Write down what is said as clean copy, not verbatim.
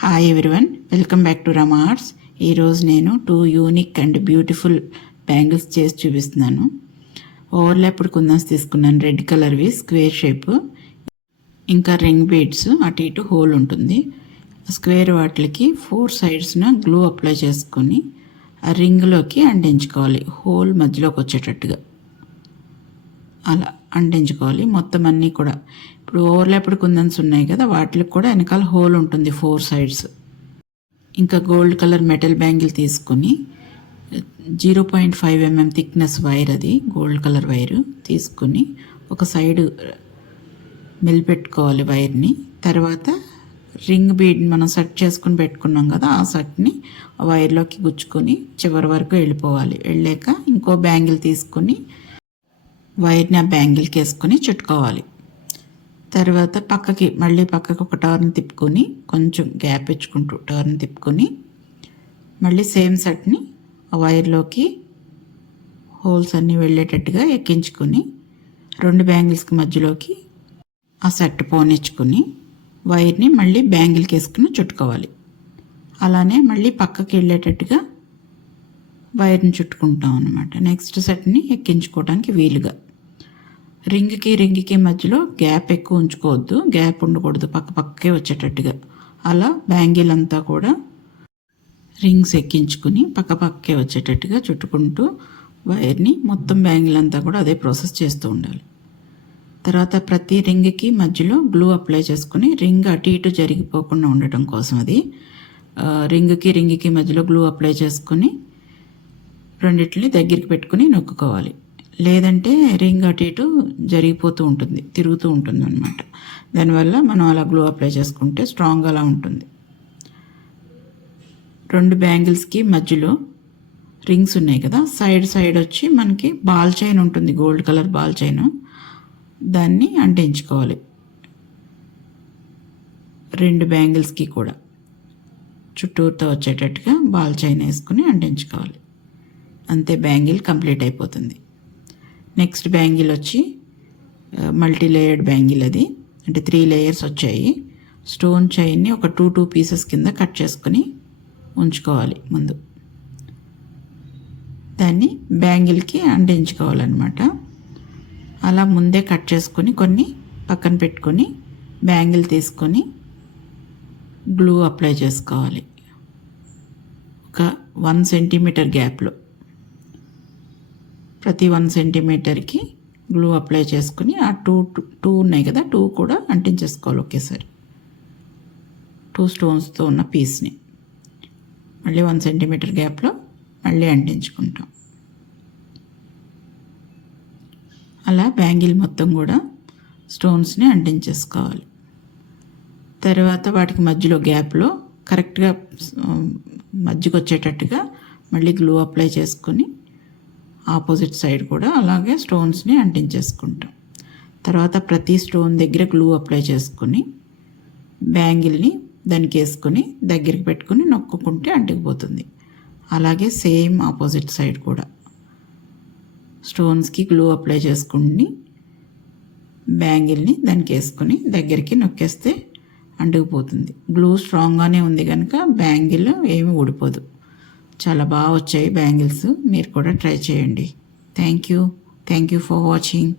Hi everyone, welcome back to Rama arts. ఈరోజు నేను 2 unique and beautiful bangles చేసి చూపిస్తున్నాను. ఓవర్లాప్డ్ కుందన్స్ తీసుకున్నాను, రెడ్ కలర్వి, స్క్వేర్ షేప్. ఇంకా రింగ్ బీడ్స్, అటు ఇటు హోల్ ఉంటుంది. స్క్వేర్ వాటికి 4 సైడ్స్న గ్లూ అప్లై చేసుకొని ఆ రింగ్లోకి అంటించుకోవాలి, హోల్ మధ్యలోకి వచ్చేటట్టుగా అలా అంటించుకోవాలి. మొత్తం అన్నీ కూడా ఇప్పుడు ఓవర్లాప్డ్ కుందన్స్ ఉన్నాయి కదా, వాటికి కూడా వెనకాల హోల్ ఉంటుంది 4 సైడ్స్. ఇంకా గోల్డ్ కలర్ మెటల్ బ్యాంగిల్ తీసుకొని 0.5 mm థిక్నెస్ వైర్, అది గోల్డ్ కలర్ వైరు తీసుకొని ఒక సైడు మెలిపెట్టుకోవాలి వైర్ని. తర్వాత రింగ్ బీడ్ మనం సెట్ చేసుకుని పెట్టుకున్నాం కదా, ఆ సెట్ని ఆ వైర్లోకి గుచ్చుకొని చివరి వరకు వెళ్ళిపోవాలి. వెళ్ళాక ఇంకో బ్యాంగిల్ తీసుకొని వైర్ని ఆ బ్యాంగిల్కి వేసుకొని చుట్టుకోవాలి. తర్వాత మళ్ళీ పక్కకి ఒక టర్న్ తిప్పుకొని, కొంచెం గ్యాప్ ఇచ్చుకుంటూ టర్న్ తిప్పుకొని మళ్ళీ సేమ్ సెట్ని ఆ వైర్లోకి హోల్స్ అన్నీ వెళ్ళేటట్టుగా ఎక్కించుకొని 2 బ్యాంగిల్స్కి మధ్యలోకి ఆ సెట్ పోనిచ్చుకొని వైర్ని మళ్ళీ బ్యాంగిల్కి వేసుకుని చుట్టుకోవాలి. అలానే మళ్ళీ పక్కకి వెళ్ళేటట్టుగా వైర్ని చుట్టుకుంటాం అన్నమాట. నెక్స్ట్ సెట్ని ఎక్కించుకోవడానికి వీలుగా. రింగ్కి మధ్యలో గ్యాప్ ఎక్కువ ఉంచుకోవద్దు, గ్యాప్ ఉండకూడదు, పక్కకే వచ్చేటట్టుగా. అలా బ్యాంగిల్ అంతా కూడా రింగ్స్ ఎక్కించుకుని పక్కకే వచ్చేటట్టుగా చుట్టుకుంటూ వైర్ని మొత్తం బ్యాంగిల్ అంతా కూడా అదే ప్రాసెస్ చేస్తూ ఉండాలి. తర్వాత ప్రతి రింగ్కి మధ్యలో గ్లూ అప్లై చేసుకుని రింగ్ అటు ఇటు జరిగిపోకుండా ఉండటం కోసం అది రింగ్కి మధ్యలో గ్లూ అప్లై చేసుకుని రెండిటిని దగ్గరికి పెట్టుకుని నొక్కుకోవాలి. లేదంటే రింగ్ అటు ఇటు జరిగిపోతూ ఉంటుంది, తిరుగుతూ ఉంటుంది అనమాట. దానివల్ల మనం అలా గ్లూ అప్లై చేసుకుంటే స్ట్రాంగ్ అలా ఉంటుంది. 2 బ్యాంగిల్స్కి మధ్యలో రింగ్స్ ఉన్నాయి కదా, సైడ్ వచ్చి మనకి బాల్ చైన్ ఉంటుంది, గోల్డ్ కలర్ బాల్ చైన్. దాన్ని అంటించుకోవాలి 2 బ్యాంగిల్స్కి కూడా చుట్టూతో వచ్చేటట్టుగా బాల్ చైన్ వేసుకుని అంటించుకోవాలి. అంతే, బ్యాంగిల్ కంప్లీట్ అయిపోతుంది. నెక్స్ట్ బ్యాంగిల్ వచ్చి మల్టీ లేయర్డ్ బ్యాంగిల్, అది అంటే 3 లేయర్స్ వచ్చాయి. స్టోన్ చైన్ని ఒక 2 పీసెస్ కింద కట్ చేసుకొని ఉంచుకోవాలి ముందు. దాన్ని బ్యాంగిల్కి అంటించుకోవాలన్నమాట. అలా ముందే కట్ చేసుకొని కొన్ని పక్కన పెట్టుకొని బ్యాంగిల్ తీసుకొని గ్లూ అప్లై చేసుకోవాలి. ఒక 1 సెంటీమీటర్ గ్యాప్లో ప్రతి 1 సెంటీమీటర్కి గ్లూ అప్లై చేసుకుని ఆ 2 ఉన్నాయి కదా, 2 కూడా అంటించేసుకోవాలి ఒకేసారి. 2 స్టోన్స్తో ఉన్న పీస్ని మళ్ళీ 1 సెంటీమీటర్ గ్యాప్లో మళ్ళీ అంటించుకుంటాం. అలా బ్యాంగిల్ మొత్తం కూడా స్టోన్స్ని అంటించేసుకోవాలి. తర్వాత వాటికి మధ్యలో గ్యాప్లో కరెక్ట్గా మధ్యకి వచ్చేటట్టుగా మళ్ళీ గ్లూ అప్లై చేసుకొని ఆపోజిట్ సైడ్ కూడా అలాగే స్టోన్స్ని అంటించేసుకుంటాం. తర్వాత ప్రతి స్టోన్ దగ్గర గ్లూ అప్లై చేసుకొని బ్యాంగిల్ని దానికి వేసుకొని దగ్గరికి పెట్టుకుని నొక్కుంటే అంటుకుపోతుంది. అలాగే సేమ్ ఆపోజిట్ సైడ్ కూడా స్టోన్స్కి గ్లూ అప్లై చేసుకుని బ్యాంగిల్ని దానికి వేసుకొని దగ్గరికి నొక్కేస్తే అంటుకుపోతుంది. గ్లూ స్ట్రాంగ్గానే ఉంది కనుక బ్యాంగిల్ ఏమీ ఊడిపోదు. చాలా బాగా వచ్చాయి బ్యాంగిల్స్, మీరు కూడా ట్రై చేయండి. Thank you for watching.